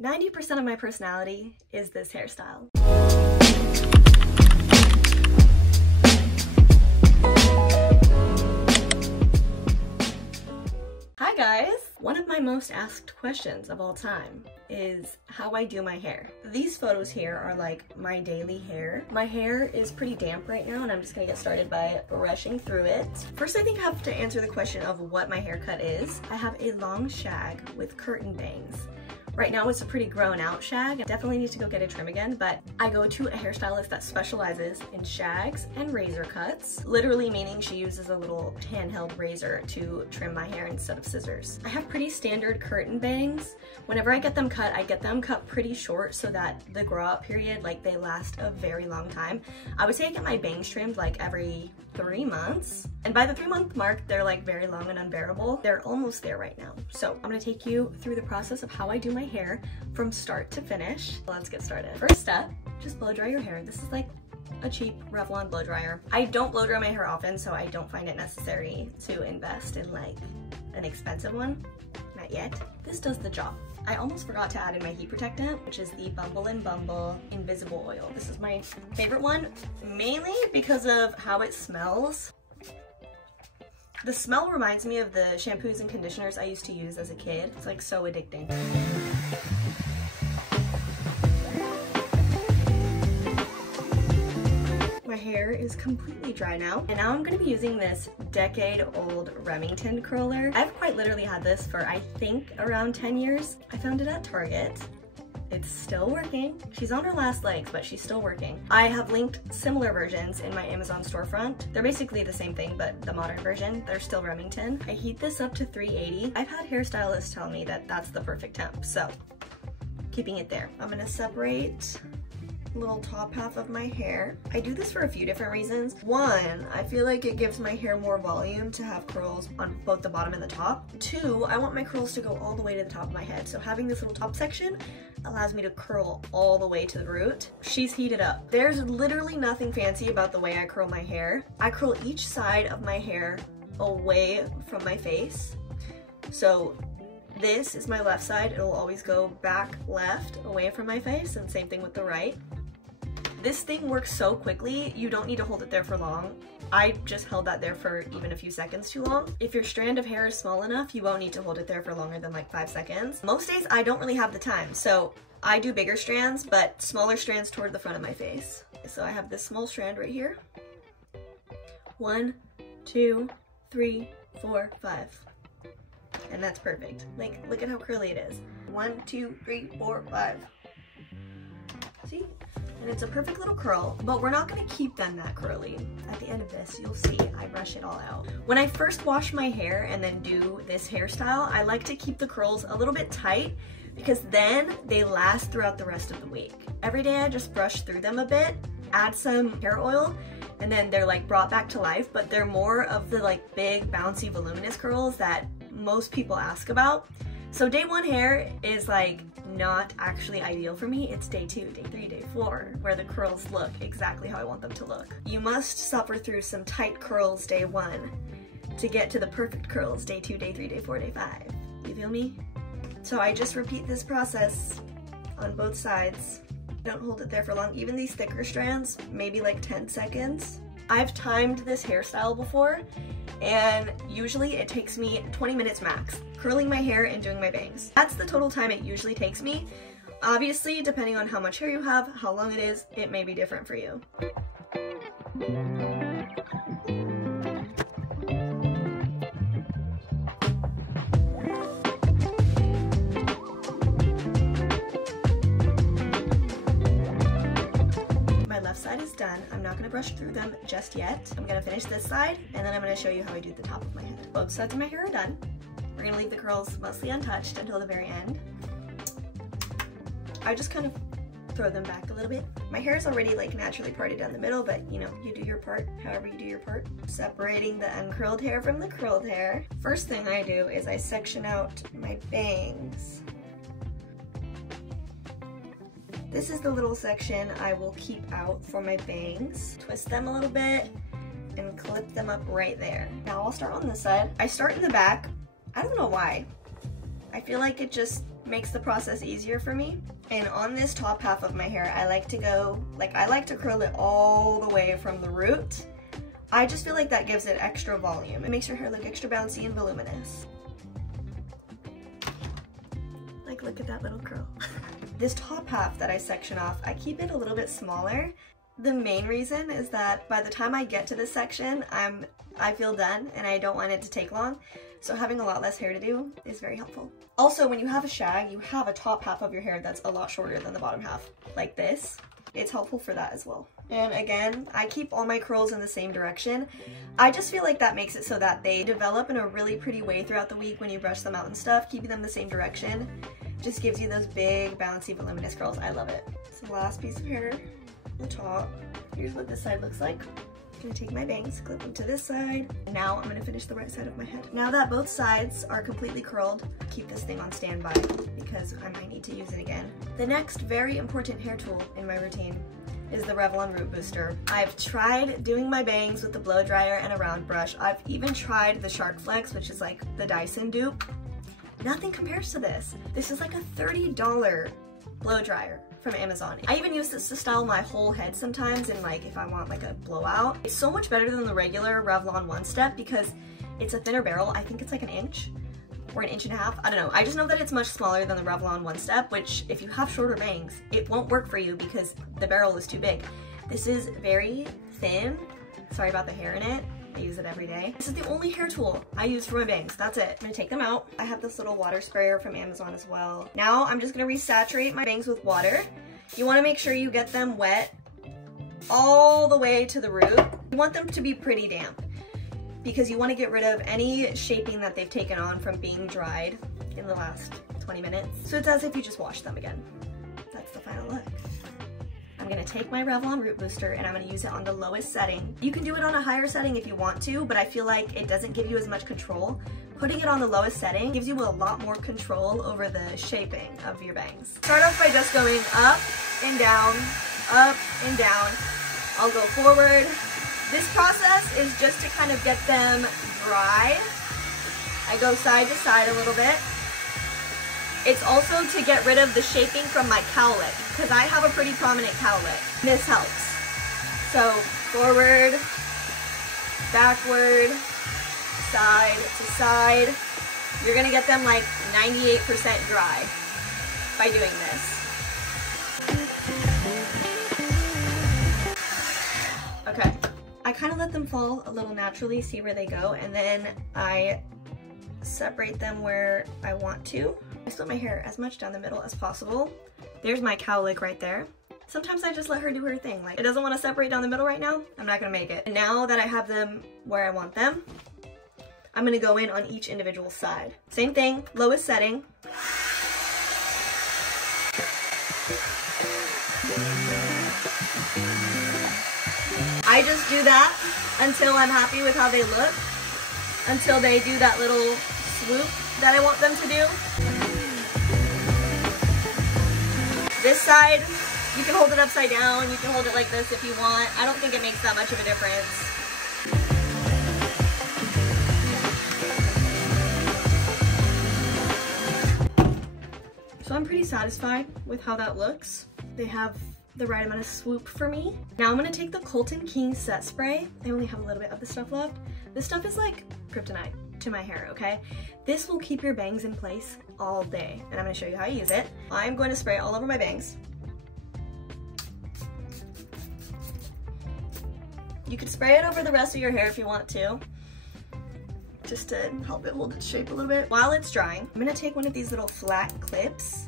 90% of my personality is this hairstyle. Hi guys! One of my most asked questions of all time is how I do my hair. These photos here are like my daily hair. My hair is pretty damp right now and I'm just gonna get started by brushing through it. First, I think I have to answer the question of what my haircut is. I have a long shag with curtain bangs. Right now it's a pretty grown out shag. I definitely need to go get a trim again, but I go to a hairstylist that specializes in shags and razor cuts, literally meaning she uses a little handheld razor to trim my hair instead of scissors. I have pretty standard curtain bangs. Whenever I get them cut pretty short so that the grow out period, like they last a very long time. I would say I get my bangs trimmed like every 3 months. And by the 3-month mark, they're like very long and unbearable. They're almost there right now. So I'm gonna take you through the process of how I do my hair from start to finish. Let's get started. First step, just blow dry your hair. This is like a cheap Revlon blow dryer. I don't blow dry my hair often, so I don't find it necessary to invest in like an expensive one. Not yet. This does the job. I almost forgot to add in my heat protectant, which is the Bumble & Bumble Invisible Oil. This is my favorite one, mainly because of how it smells. The smell reminds me of the shampoos and conditioners I used to use as a kid. It's like so addicting. My hair is completely dry now, and now I'm going to be using this decade-old Remington curler. I've quite literally had this for I think around 10 years. I found it at Target. It's still working. She's on her last legs, but she's still working. I have linked similar versions in my Amazon storefront. They're basically the same thing, but the modern version. They're still Remington. I heat this up to 380. I've had hairstylists tell me that that's the perfect temp, so keeping it there. I'm gonna separate little top half of my hair. I do this for a few different reasons. One, I feel like it gives my hair more volume to have curls on both the bottom and the top. Two, I want my curls to go all the way to the top of my head, so having this little top section allows me to curl all the way to the root. She's heated up. There's literally nothing fancy about the way I curl my hair. I curl each side of my hair away from my face. So this is my left side. It'll always go back left away from my face, and same thing with the right. This thing works so quickly, you don't need to hold it there for long. I just held that there for even a few seconds too long. If your strand of hair is small enough, you won't need to hold it there for longer than like 5 seconds. Most days I don't really have the time, so I do bigger strands, but smaller strands toward the front of my face. So I have this small strand right here. 1, 2, 3, 4, 5. And that's perfect. Like, look at how curly it is. 1, 2, 3, 4, 5. See? And it's a perfect little curl, but we're not gonna keep them that curly. At the end of this, you'll see I brush it all out. When I first wash my hair and then do this hairstyle, I like to keep the curls a little bit tight because then they last throughout the rest of the week. Every day I just brush through them a bit, add some hair oil, and then they're like brought back to life, but they're more of the like big, bouncy, voluminous curls that most people ask about. So day 1 hair is like not actually ideal for me. It's day 2, day 3, day 4, where the curls look exactly how I want them to look. You must suffer through some tight curls day 1 to get to the perfect curls day 2, day 3, day 4, day 5. You feel me? So I just repeat this process on both sides. Don't hold it there for long. Even these thicker strands, maybe like 10 seconds. I've timed this hairstyle before, and usually it takes me 20 minutes max, curling my hair and doing my bangs. That's the total time it usually takes me. Obviously, depending on how much hair you have, how long it is, it may be different for you. Side is done. I'm not going to brush through them just yet. I'm going to finish this side, and then I'm going to show you how I do the top of my head. Both sides of my hair are done. We're going to leave the curls mostly untouched until the very end. I just kind of throw them back a little bit. My hair is already like naturally parted down the middle, but you know, you do your part however you do your part. Separating the uncurled hair from the curled hair. First thing I do is I section out my bangs. This is the little section I will keep out for my bangs. Twist them a little bit and clip them up right there. Now I'll start on this side. I start in the back. I don't know why. I feel like it just makes the process easier for me. And on this top half of my hair, I like to curl it all the way from the root. I just feel like that gives it extra volume. It makes your hair look extra bouncy and voluminous. Like, look at that little curl. This top half that I section off, I keep it a little bit smaller. The main reason is that by the time I get to this section, I feel done and I don't want it to take long. So having a lot less hair to do is very helpful. Also, when you have a shag, you have a top half of your hair that's a lot shorter than the bottom half, like this. It's helpful for that as well. And again, I keep all my curls in the same direction. I just feel like that makes it so that they develop in a really pretty way throughout the week when you brush them out and stuff. Keeping them the same direction just gives you those big, bouncy, voluminous curls. I love it. So the last piece of hair, the top. Here's what this side looks like. I'm gonna take my bangs, clip them to this side. Now I'm gonna finish the right side of my head. Now that both sides are completely curled, keep this thing on standby because I might need to use it again. The next very important hair tool in my routine is the Revlon Root Booster. I've tried doing my bangs with the blow dryer and a round brush. I've even tried the Shark Flex, which is like the Dyson dupe. Nothing compares to this. This is like a $30 blow dryer from Amazon. I even use this to style my whole head sometimes, and like if I want like a blowout. It's so much better than the regular Revlon One Step because it's a thinner barrel. I think it's like an inch or an inch and a half. I don't know. I just know that it's much smaller than the Revlon One Step, which if you have shorter bangs, it won't work for you because the barrel is too big. This is very thin. Sorry about the hair in it. I use it every day. This is the only hair tool I use for my bangs. That's it. I'm gonna take them out. I have this little water sprayer from Amazon as well. Now I'm just gonna resaturate my bangs with water. You wanna make sure you get them wet all the way to the root. You want them to be pretty damp because you wanna get rid of any shaping that they've taken on from being dried in the last 20 minutes. So it's as if you just washed them again. That's the final look. I'm gonna take my Revlon Root Booster and I'm gonna use it on the lowest setting. You can do it on a higher setting if you want to, but I feel like it doesn't give you as much control. Putting it on the lowest setting gives you a lot more control over the shaping of your bangs. Start off by just going up and down, up and down. I'll go forward. This process is just to kind of get them dry. I go side to side a little bit. It's also to get rid of the shaping from my cowlick because I have a pretty prominent cowlick. This helps. So forward, backward, side to side. You're gonna get them like 98% dry by doing this. Okay, I kind of let them fall a little naturally, see where they go, and then I separate them where I want to. I split my hair as much down the middle as possible. There's my cowlick right there. Sometimes I just let her do her thing. Like, it doesn't want to separate down the middle right now, I'm not gonna make it. And now that I have them where I want them, I'm gonna go in on each individual side. Same thing, lowest setting. I just do that until I'm happy with how they look, until they do that little swoop that I want them to do. This side, you can hold it upside down, you can hold it like this if you want. I don't think it makes that much of a difference. So I'm pretty satisfied with how that looks. They have the right amount of swoop for me. Now I'm gonna take the Colton King set spray. I only have a little bit of the stuff left. This stuff is like kryptonite to my hair, okay? This will keep your bangs in place all day, and I'm gonna show you how I use it. I'm going to spray it all over my bangs. You could spray it over the rest of your hair if you want to, just to help it hold its shape a little bit. While it's drying, I'm gonna take one of these little flat clips.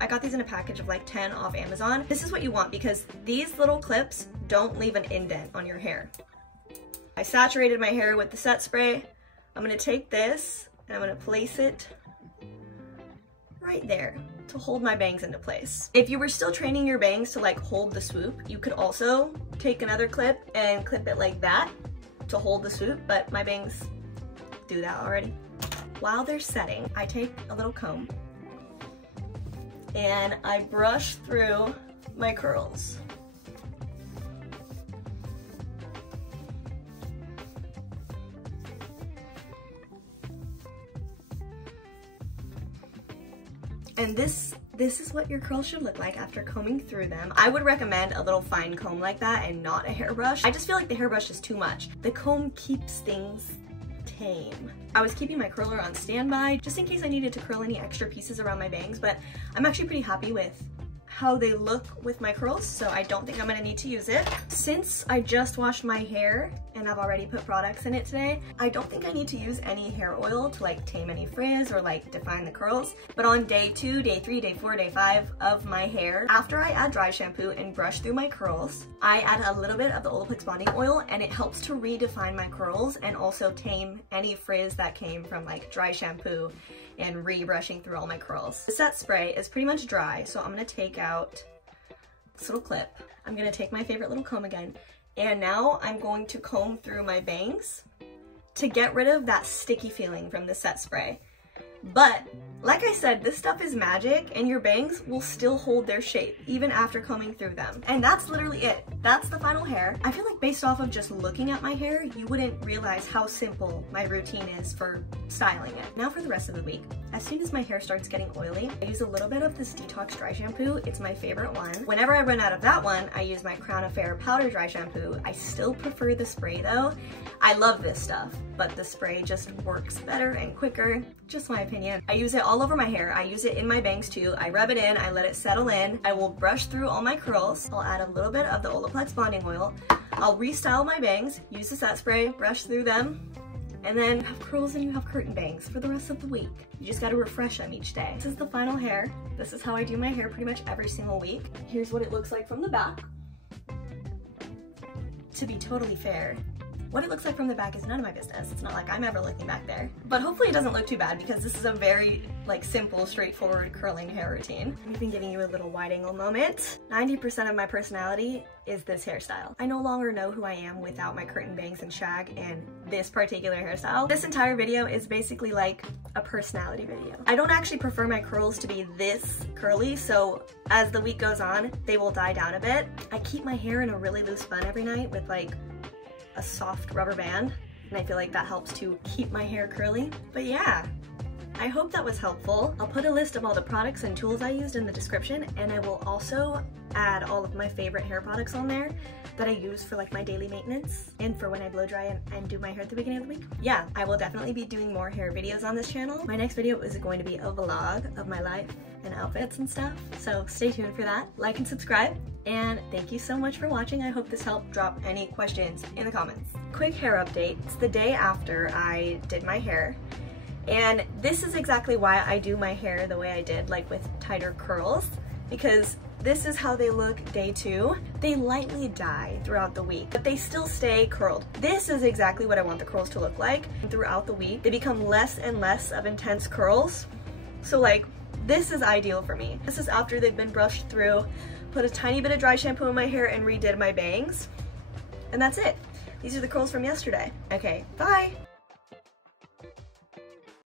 I got these in a package of like 10 off Amazon. This is what you want because these little clips don't leave an indent on your hair. I saturated my hair with the set spray. I'm gonna take this and I'm gonna place it right there to hold my bangs into place. If you were still training your bangs to like hold the swoop, you could also take another clip and clip it like that to hold the swoop, but my bangs do that already. While they're setting, I take a little comb and I brush through my curls. And this is what your curls should look like after combing through them. I would recommend a little fine comb like that and not a hairbrush. I just feel like the hairbrush is too much. The comb keeps things tame. I was keeping my curler on standby just in case I needed to curl any extra pieces around my bangs, but I'm actually pretty happy with how they look with my curls, so I don't think I'm gonna need to use it. Since I just washed my hair and I've already put products in it today, I don't think I need to use any hair oil to like tame any frizz or like define the curls. But on day 2, day 3, day 4, day 5 of my hair, after I add dry shampoo and brush through my curls, I add a little bit of the Olaplex bonding oil, and it helps to redefine my curls and also tame any frizz that came from like dry shampoo and re-brushing through all my curls. The set spray is pretty much dry, so I'm gonna take out this little clip. I'm gonna take my favorite little comb again, and now I'm going to comb through my bangs to get rid of that sticky feeling from the set spray. But like I said, this stuff is magic and your bangs will still hold their shape even after combing through them. And that's literally it. That's the final hair. I feel like based off of just looking at my hair, you wouldn't realize how simple my routine is for styling it. Now for the rest of the week. As soon as my hair starts getting oily, I use a little bit of this detox dry shampoo. It's my favorite one. Whenever I run out of that one, I use my Crown Affair powder dry shampoo. I still prefer the spray though. I love this stuff, but the spray just works better and quicker. Just my opinion. I use it all over my hair. I use it in my bangs too. I rub it in, I let it settle in. I will brush through all my curls. I'll add a little bit of the Olaplex bonding oil. I'll restyle my bangs, use the set spray, brush through them, and then have curls and you have curtain bangs for the rest of the week. You just gotta refresh them each day. This is the final hair. This is how I do my hair pretty much every single week. Here's what it looks like from the back. To be totally fair, what it looks like from the back is none of my business. It's not like I'm ever looking back there. But hopefully it doesn't look too bad because this is a very like simple, straightforward curling hair routine. I've been giving you a little wide angle moment. 90% of my personality is this hairstyle. I no longer know who I am without my curtain bangs and shag and this particular hairstyle. This entire video is basically like a personality video. I don't actually prefer my curls to be this curly, so as the week goes on, they will die down a bit. I keep my hair in a really loose bun every night with like a soft rubber band, and I feel like that helps to keep my hair curly. But yeah, I hope that was helpful. I'll put a list of all the products and tools I used in the description, and I will also add all of my favorite hair products on there that I use for like my daily maintenance and for when I blow dry and do my hair at the beginning of the week. Yeah, I will definitely be doing more hair videos on this channel. My next video is going to be a vlog of my life and outfits and stuff, so stay tuned for that. Like and subscribe, and thank you so much for watching. I hope this helped. Drop any questions in the comments. Quick hair update. It's the day after I did my hair, and this is exactly why I do my hair the way I did, like with tighter curls, because this is how they look day 2. They lightly dye throughout the week, but they still stay curled. This is exactly what I want the curls to look like throughout the week. They become less and less of intense curls. So like, this is ideal for me. This is after they've been brushed through, put a tiny bit of dry shampoo in my hair and redid my bangs. And that's it. These are the curls from yesterday. Okay, bye.